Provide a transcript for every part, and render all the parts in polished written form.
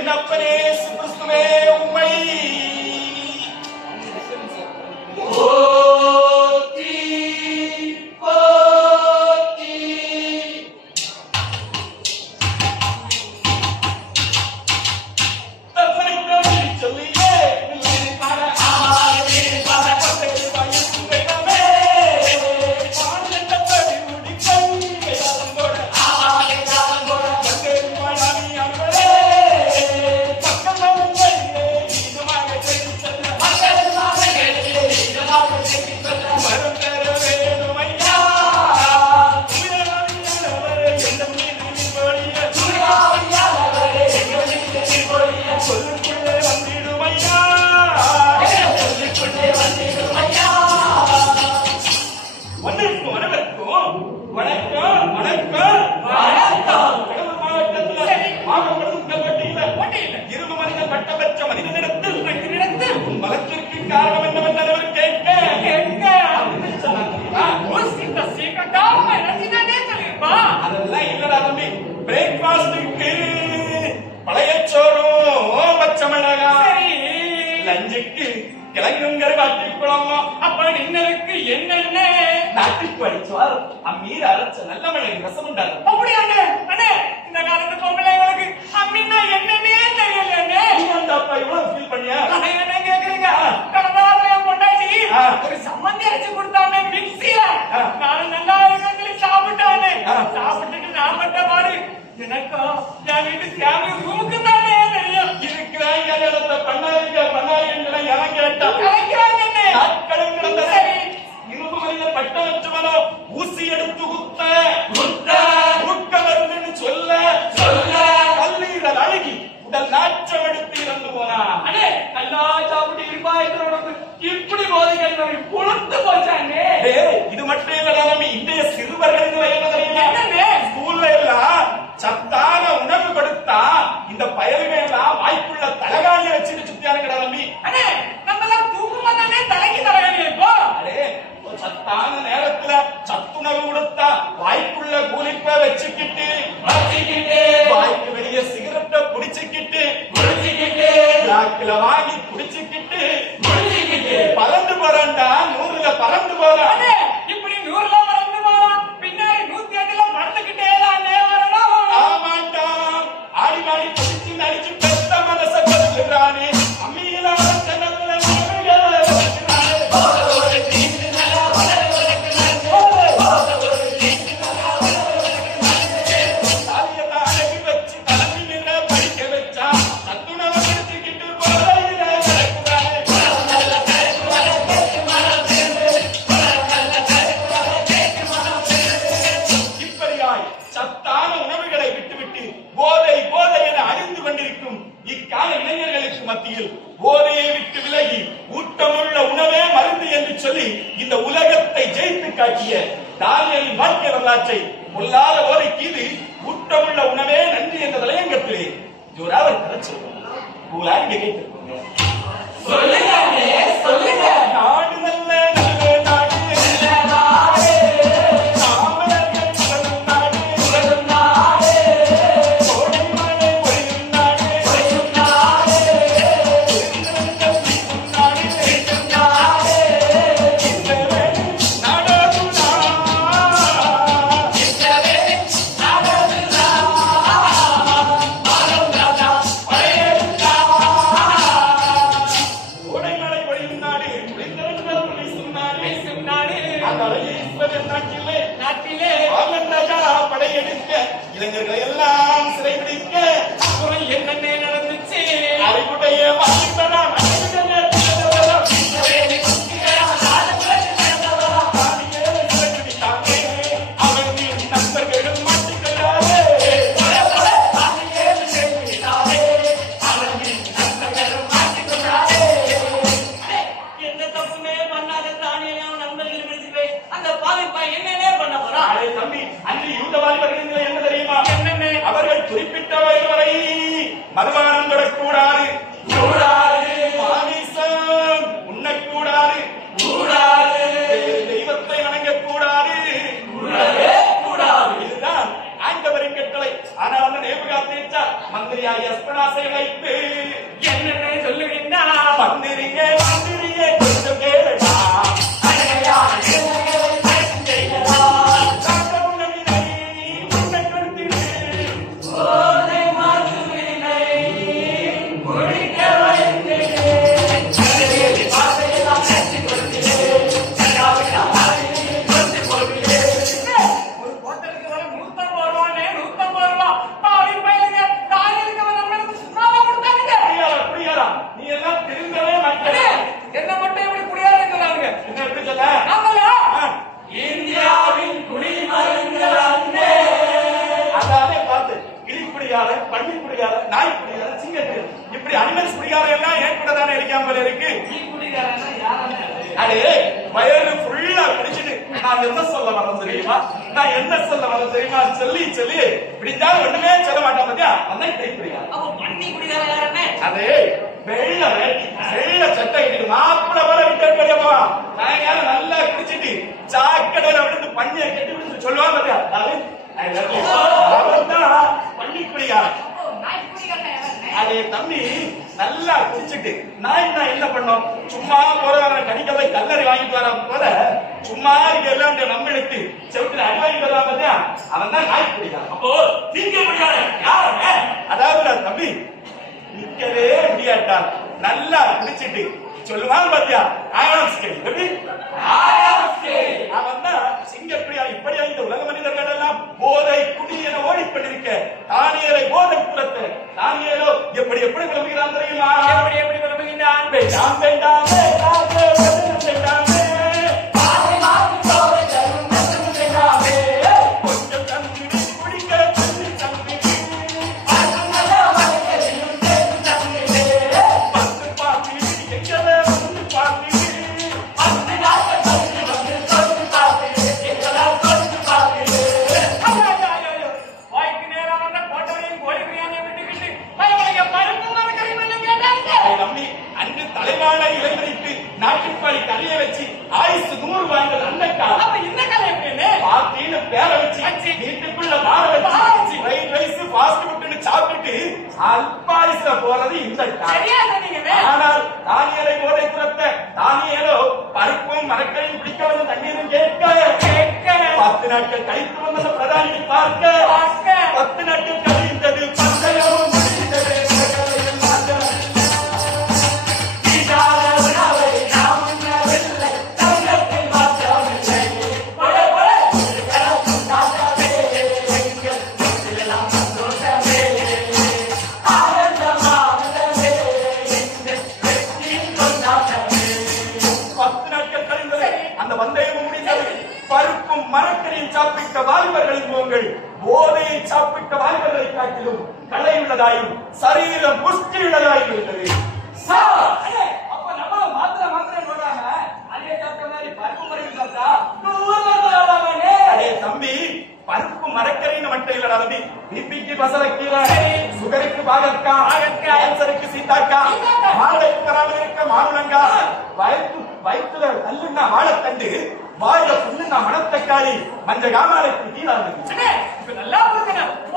என்னப்பனே கிறிஸ்துவே உம்மை மந்திரியாகிய செப்பனாசை வைத்து என்னென்ன சொல்லுகின்றார்? வந்திருங்க வந்திருங்க கொஞ்சம் கேளுடா சொல்லி சொல்லி இப்படிதான் ஒண்ணுமே சொல்ல மாட்டான் பத்தியா அதான் கைப்பிடியா பண்ணி குடிகார யாருன்னு அது வெள்ள வெள்ள சட்டை மாப்பிள்ள வர விட்டு சாயங்காலம் நல்லா குடிச்சிட்டு சாக்கடையில விழுந்து பண்ணியை கட்டி விழுந்து சொல்லுவான் பத்தியா அவன்தான் பண்ணி குடிகார அதே தம்பி நல்லா குடிச்சிட்டு நான் என்ன பண்ணோம் சும்மா போற கடிக்க போய் கல்லறை வாங்கிட்டு வர போற சும்மா எல்லாம் நம்ம எடுத்து செவத்துல அடி வாங்கிட்டு வரா பார்த்தியா அவன் தான் நாய் குடிக்கான் அப்போ நீங்க முடியாது யாரு அதாவது தம்பி நிக்கவே முடியாட்டா நல்லா குடிச்சிட்டு சொல்லுவான் பாத்தியா அவன் தான் சிங்கப்படியா இப்படியா இந்த உலக மனிதர்கள் எல்லாம் போதை குடி என ஓடிப்பட்டிருக்க தானியலை போதை குலத்தை தானியலோ எப்படி எப்படி கிளம்புகிறான் தெரியுமா எப்படி எப்படி கிளம்புகின்றான் வேண்டாம் வேண்டாம் வேண்டாம் கொஞ்சம் தம்பி குடிக்க தம்பி நாட்டுப்பாடி கலையை வச்சு ஆயுசு 100 வாய்ந்தது அந்த காலம் இந்த கலை பாத்தின்னு பேரை வச்சு வீட்டுக்குள்ள மாற வச்சு ரைஸ் ஃபாஸ்ட் ஃபுட்னு சாப்பிட்டு அல்பாயுசுல போறது இந்த காலம். ஆனால் தானியலை போதை துரத்த தானியலோ பருப்பும் மரக்கரையும் பிடிக்க வந்து தண்ணீரும் கேட்க 10 நாட்கள் கழித்து வந்த பிரதானி பார்க்க 10 நாட்கள் கழிந்தது பந்தயமும் முடிந்தது. பருப்பும் மரக்கரையும் சாப்பிட்ட வாலிபர்களின் முகங்கள் போதையை சாப்பிட்ட வாலிபர்களை காட்டிலும் கலை உள்ளதாயும் சரீரம் புஷ்டி உள்ளதாயும் இருந்தது. அப்ப நம்ம மாத்திர சொல்றாங்க அதே சாப்பிட்ட மாதிரி பருப்பு மரக்கரை சாப்பிட்டா அதே தம்பி பருப்பு மரக்கரைன்னு மட்டும் இல்லடா தம்பி பிபிக்கு பசலக்கீரை சுகருக்கு பாகற்காய் கேன்சருக்கு சீத்தாக்காய் மாலைக்கு வராமல் இருக்க மாதுளங்கா வயிற்றுல கல்லுன்னா வாழைத்தண்டு வாயில புண்ணுன்னா மணத்தக்காளி மஞ்ச காமாலைக்கு கீழாங்க நல்லா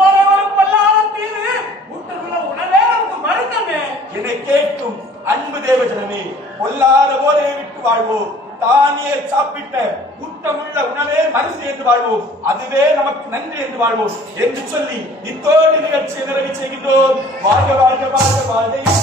ஒரு பல்லாத தீவு வீட்டுக்குள்ள உணவே நமக்கு மருந்தமே என்னை கேட்கும் அன்பு தேவஜனமே பொல்லாத போதையை விட்டு வாழ்வோம். தானியல் சாப்பிட்ட ஊட்டமுள்ள உணவே மருந்து என்று வாழ்வோம். அதுவே நமக்கு நன்றி என்று வாழ்வோம் என்று சொல்லி இத்தோடு நிகழ்ச்சியை நிறைவு செய்கின்றோம். வாழ்க வாழ்க வாழ்க வாழ்க.